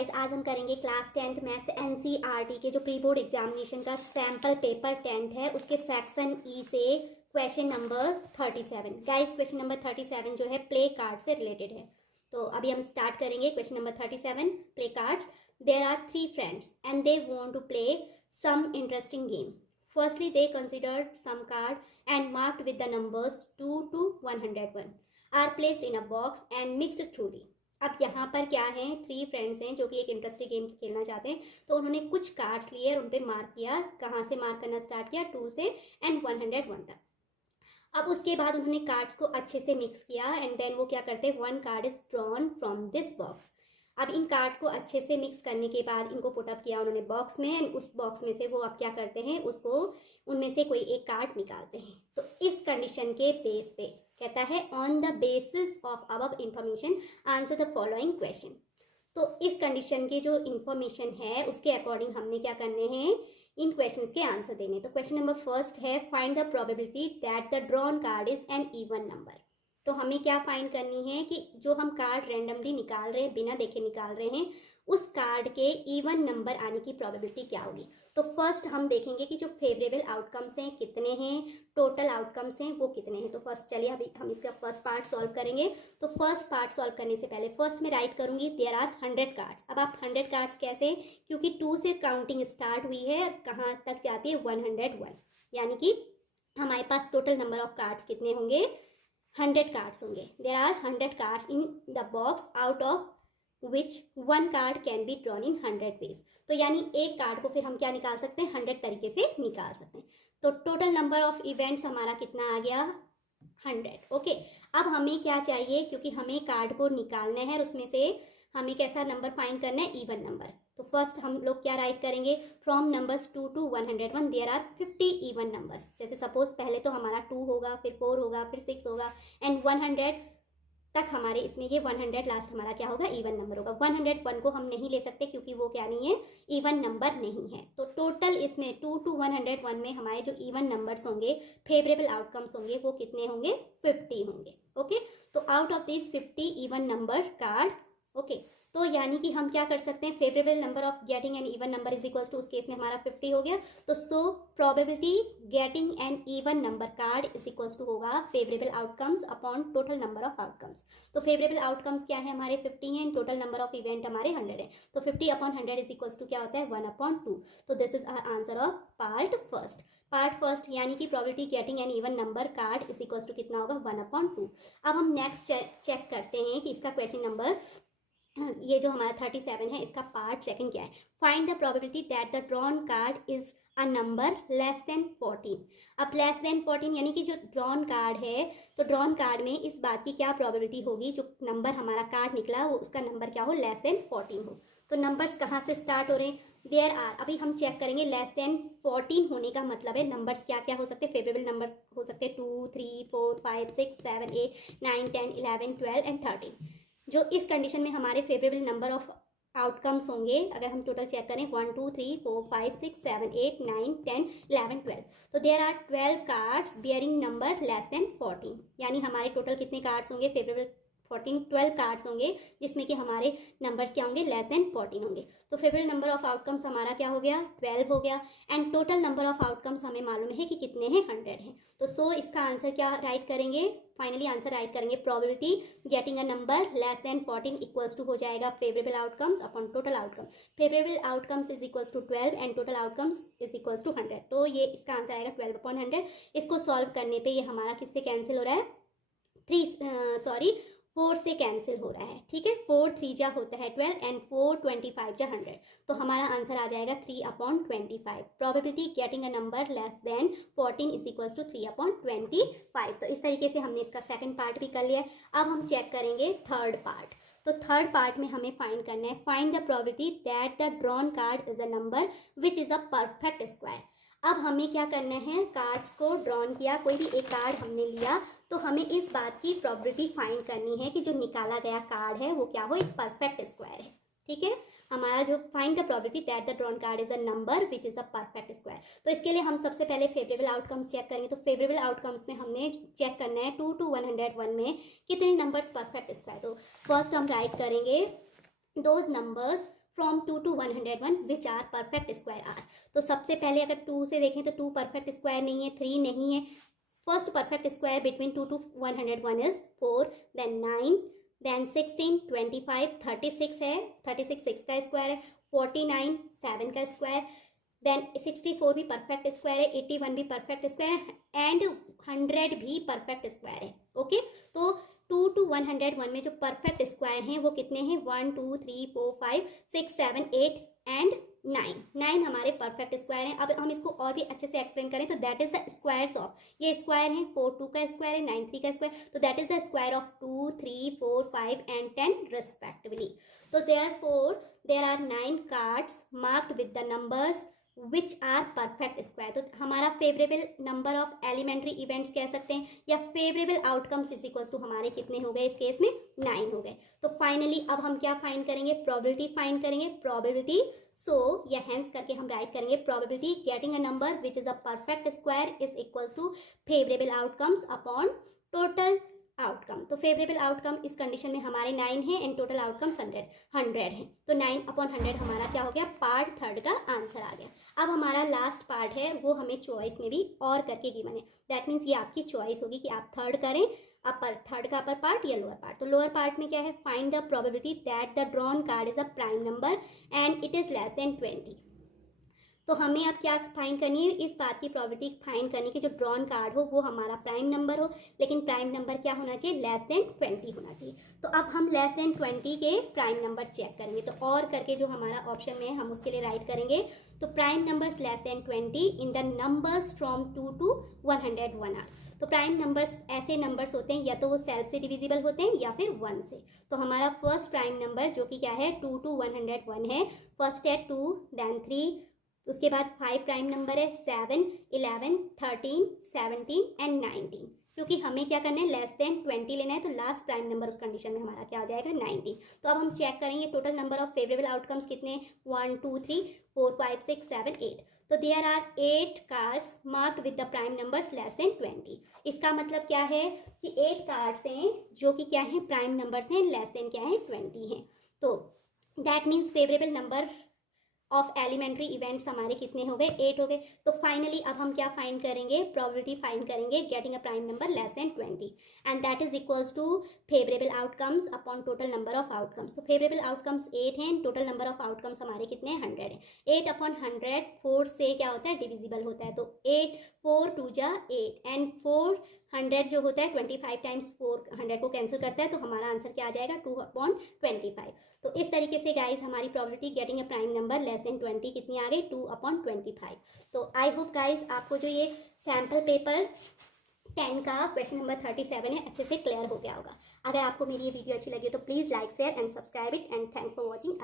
Guys, आज हम करेंगे क्लास 10th मैथ्स एनसीईआरटी के जो प्री बोर्ड एग्जामिनेशन का सैम्पल पेपर 10th है उसके सेक्शन ई से question number 37। Guys, question number 37 जो है प्ले कार्ड से रिलेटेड है। तो अभी हम स्टार्ट करेंगे question number 37। Play cards. There are 3 friends and they want to play some interesting game. Firstly they considered some card and marked with the numbers 2 to 101 are placed in a box and mixed thoroughly. अब यहाँ पर क्या है, 3 friends हैं जो कि एक interesting game खेलना चाहते हैं। तो उन्होंने कुछ कार्ड्स लिए और उन पर मार्क किया। कहाँ से मार्क करना स्टार्ट किया? 2 से एंड 101 तक। अब उसके बाद उन्होंने कार्ड्स को अच्छे से मिक्स किया एंड देन वो क्या करते हैं, 1 card is drawn from this box. अब इन कार्ड को अच्छे से मिक्स करने के बाद इनको पुट अप किया उन्होंने बॉक्स में एंड उस बॉक्स में से वो अब क्या करते हैं, उसको उनमें से कोई एक कार्ड निकालते हैं। तो इस कंडीशन के बेस पे कहता है on the basis of above information answer the following question. तो इस कंडीशन की जो इन्फॉर्मेशन है उसके अकॉर्डिंग हमने क्या करने हैं, इन क्वेश्चंस के आंसर देने। तो क्वेश्चन नंबर फर्स्ट है find the probability that the drawn card is an even number. तो हमें क्या फाइंड करनी है कि जो हम कार्ड रैंडमली निकाल रहे हैं, बिना देखे निकाल रहे हैं, उस कार्ड के इवन नंबर आने की प्रोबेबिलिटी क्या होगी। तो फर्स्ट हम देखेंगे कि जो फेवरेबल आउटकम्स हैं कितने हैं, टोटल आउटकम्स हैं वो कितने हैं। तो फर्स्ट चलिए अभी हम इसका फर्स्ट पार्ट सॉल्व करेंगे। तो फर्स्ट पार्ट सॉल्व करने से पहले फर्स्ट में राइट करूंगी देयर आर 100 कार्ड्स। अब आप 100 कार्ड्स कैसे, क्योंकि 2 से काउंटिंग स्टार्ट हुई है, कहाँ तक जाती है 101, यानी कि हमारे पास टोटल नंबर ऑफ कार्ड्स कितने होंगे, 100 कार्ड्स होंगे। There are 100 cards in the box out of which 1 card can be drawn in 100 ways. तो यानी एक कार्ड को फिर हम क्या निकाल सकते हैं, 100 तरीके से निकाल सकते हैं। तो टोटल नंबर ऑफ इवेंट्स हमारा कितना आ गया, 100। ओके, अब हमें क्या चाहिए, क्योंकि हमें कार्ड को निकालना है और उसमें से हमें कैसा नंबर फाइंड करना है, इवन नंबर। तो फर्स्ट हम लोग क्या राइट करेंगे, from numbers 2 to 101 there are 50 even numbers. जैसे सपोज पहले तो हमारा 2 होगा, फिर 4 होगा, फिर 6 होगा एंड 100 तक हमारे इसमें ये 100 लास्ट हमारा क्या होगा, इवन नंबर होगा। 101 को हम नहीं ले सकते क्योंकि वो क्या नहीं है, इवन नंबर नहीं है। तो टोटल इसमें 2 to 101 में हमारे जो इवन नंबर्स होंगे, फेवरेबल आउटकम्स होंगे, वो कितने होंगे, 50 होंगे। ओके, तो out of this 50 even number card, okay, तो यानी कि हम क्या कर सकते हैं, favourable number of getting an even number is equals to, उस केस में हमारा 50 हो गया। तो so probability getting an even number card is equals to होगा favourable outcomes upon total number of outcomes. तो फेवरेबल आउटकम्स क्या है, हमारे 50 हैं, टोटल नंबर ऑफ इवेंट हमारे 100 है। तो 50 अपॉन 100 इज इक्वल्स टू क्या होता है, 1/2। तो this is answer of part first. Part first यानी कि probability getting an even number card is equals to कितना होगा, 1/2। अब हम नेक्स्ट चेक करते हैं कि इसका क्वेश्चन नंबर, ये जो हमारा 37 है, इसका पार्ट सेकंड क्या है, find the probability that the drawn card is a number less than 14। अब लेस देन 14 यानी कि जो ड्रॉन कार्ड है, तो ड्रॉन कार्ड में इस बात की क्या प्रोबेबिलिटी होगी, जो नंबर हमारा कार्ड निकला वो उसका नंबर क्या हो, लेस देन 14 हो। तो नंबर्स कहाँ से स्टार्ट हो रहे हैं, देयर आर, अभी हम चेक करेंगे लेस देन 14 होने का मतलब है नंबर्स क्या क्या हो सकते हैं, फेवरेबल नंबर हो सकते हैं 2, 3, 4, 5, 6, 7, 8, 9, 10, 11, 12 एंड 13। जो इस कंडीशन में हमारे फेवरेबल नंबर ऑफ आउटकम्स होंगे, अगर हम टोटल चेक करें 1, 2, 3, 4, 5, 6, 7, 8, 9, 10, 11, 12, तो there are 12 cards bearing number less than 14। यानी हमारे टोटल कितने कार्ड्स होंगे, फेवरेबल 12 कार्ड्स होंगे जिसमें कि हमारे नंबर्स क्या होंगे, लेस देन 14 होंगे। तो फेवरेबल नंबर ऑफ आउटकम्स हमारा क्या हो गया, 12 हो गया and total number of outcomes हमें मालूम है कि कितने हैं, 100 हैं। तो सो इसका आंसर क्या राइट करेंगे, फाइनली आंसर राइट करेंगे, probability getting a number less than 14 equals to हो जाएगा favourable outcomes upon total outcome. Favourable outcomes is equals to 12 and total outcomes is equals to 100। तो ये इसका आंसर आएगा 12/100। इसको सॉल्व करने पे ये हमारा किससे कैंसिल हो रहा है, 4 से कैंसिल हो रहा है। ठीक है, 4 3 जा होता है 12 एंड 4 25 जा 100। तो हमारा आंसर आ जाएगा 3/25। Probability getting a number less than 14 is equals to 3/25। तो इस तरीके से हमने इसका सेकंड पार्ट भी कर लिया। अब हम चेक करेंगे थर्ड पार्ट। तो थर्ड पार्ट में हमें फाइंड करना है, find the probability that the drawn card is a number which is a perfect square. अब हमें क्या करना है, कार्ड्स को ड्रॉन किया, कोई भी एक कार्ड हमने लिया, तो हमें इस बात की प्रोबेबिलिटी फाइंड करनी है कि जो निकाला गया कार्ड है वो क्या हो, एक परफेक्ट स्क्वायर है। ठीक है, हमारा जो find the probability that the drawn card is a number which is a perfect square. तो इसके लिए हम सबसे पहले फेवरेबल आउटकम्स चेक करेंगे। तो फेवरेबल आउटकम्स में हमने चेक करना है 2 to 101 में कितने नंबर्स परफेक्ट स्क्वायर। तो फर्स्ट हम राइट करेंगे those numbers from 2 to 101 which are perfect square are. तो सबसे पहले अगर 2 से देखें तो 2 परफेक्ट स्क्वायर नहीं है, 3 नहीं है। First perfect square between 2 to 101 is 4, then 9, then 16, 25, 36 है, 36 6 का स्क्वायर है, 49 7 का स्क्वायर, देन 64 भी परफेक्ट स्क्वायर है, 81 भी परफेक्ट स्क्वायर है एंड 100 भी परफेक्ट स्क्वायर है। ओके, तो 2 to 101 में जो परफेक्ट स्क्वायर हैं वो कितने हैं, 1 2 3 4 5 6 7 8 एंड 9 हमारे परफेक्ट स्क्वायर हैं। अब हम इसको और भी अच्छे से एक्सप्लेन करें तो that is the squares of, ये स्क्वायर हैं, 4 2 का स्क्वायर है, 9 3 का स्क्वायर, तो that is the square of 2 3 4 5 and 10 respectively. तो therefore there are 9 cards marked with the numbers which are perfect square. तो हमारा favourable number of elementary events कह सकते हैं या favourable outcomes is equals to हमारे कितने हो गए, इस केस में 9 हो गए। तो फाइनली अब हम क्या फाइंड करेंगे, प्रोबेबिलिटी फाइंड करेंगे, प्रोबेबिलिटी। सो या हेंस करके हम राइट करेंगे probability getting a number which is a perfect square is equals to favourable outcomes upon total outcome. तो फेवरेबल आउटकम इस कंडीशन में हमारे 9 है एंड टोटल आउटकम्स 100 है। तो 9/100 हमारा क्या हो गया, पार्ट थर्ड का आंसर आ गया। अब हमारा लास्ट पार्ट है वो हमें चॉइस में भी और करके गिवन है, दैट मीन्स ये आपकी चॉइस होगी कि आप थर्ड करें, अपर थर्ड का अपर पार्ट या लोअर पार्ट। तो लोअर पार्ट में क्या है, find the probability that the drawn card is a prime number and it is less than 20। तो हमें अब क्या फाइंड करनी है, इस बात की प्रोबेबिलिटी फाइंड करनी कि जो ड्रॉन कार्ड हो वो हमारा प्राइम नंबर हो, लेकिन प्राइम नंबर क्या होना चाहिए, लेस देन 20 होना चाहिए। तो अब हम लेस देन 20 के प्राइम नंबर चेक करेंगे। तो और करके जो हमारा ऑप्शन में है हम उसके लिए राइट करेंगे, तो prime numbers less than 20 in the numbers from 2 to 101 are. तो प्राइम नंबर्स ऐसे नंबर्स होते हैं या तो वो सेल्फ से डिविजिबल होते हैं या फिर 1 से। तो हमारा फर्स्ट प्राइम नंबर जो कि क्या है 2 to 101 है, फर्स्ट है 2, देन 3, उसके बाद 5 प्राइम नंबर है, 7 11 13 17 एंड 19। क्योंकि हमें क्या करना है, लेस देन 20 लेना है, तो लास्ट प्राइम नंबर उस कंडीशन में हमारा क्या आ जाएगा 19। तो अब हम चेक करेंगे total number of favourable outcomes कितने, 1 2 3 4 5 6 7 8। तो there are 8 cards marked with the prime numbers less than 20। इसका मतलब क्या है कि 8 कार्ड्स हैं जो कि क्या है प्राइम नंबर्स हैं, लेस देन क्या है 20 हैं। तो that means favourable number of elementary events हमारे कितने हो गए, 8 हो गए। तो फाइनली अब हम क्या फाइंड करेंगे, प्रोबेबिलिटी फाइंड करेंगे getting a prime number less than 20 and that is equals to favourable outcomes upon total number of outcomes. तो फेवरेबल आउटकम्स 8 हैं, टोटल नंबर ऑफ आउटकम्स हमारे कितने हैं 100 है। 8/100 4 से क्या होता है, डिविजिबल होता है। तो 8 4 2 जा 8 एंड 400 जो होता है 25 टाइम्स 400 को कैंसिल करता है, तो हमारा आंसर क्या आ जाएगा 2/25। तो इस तरीके से गाइज हमारी probability getting a prime number less than 20 कितनी आ गई, 2/25। तो आई होप गाइज आपको जो ये सैम्पल पेपर 10 का क्वेश्चन नंबर 37 है अच्छे से क्लियर हो गया होगा। अगर आपको मेरी ये वीडियो अच्छी लगी तो please like share and subscribe it and thanks for watching.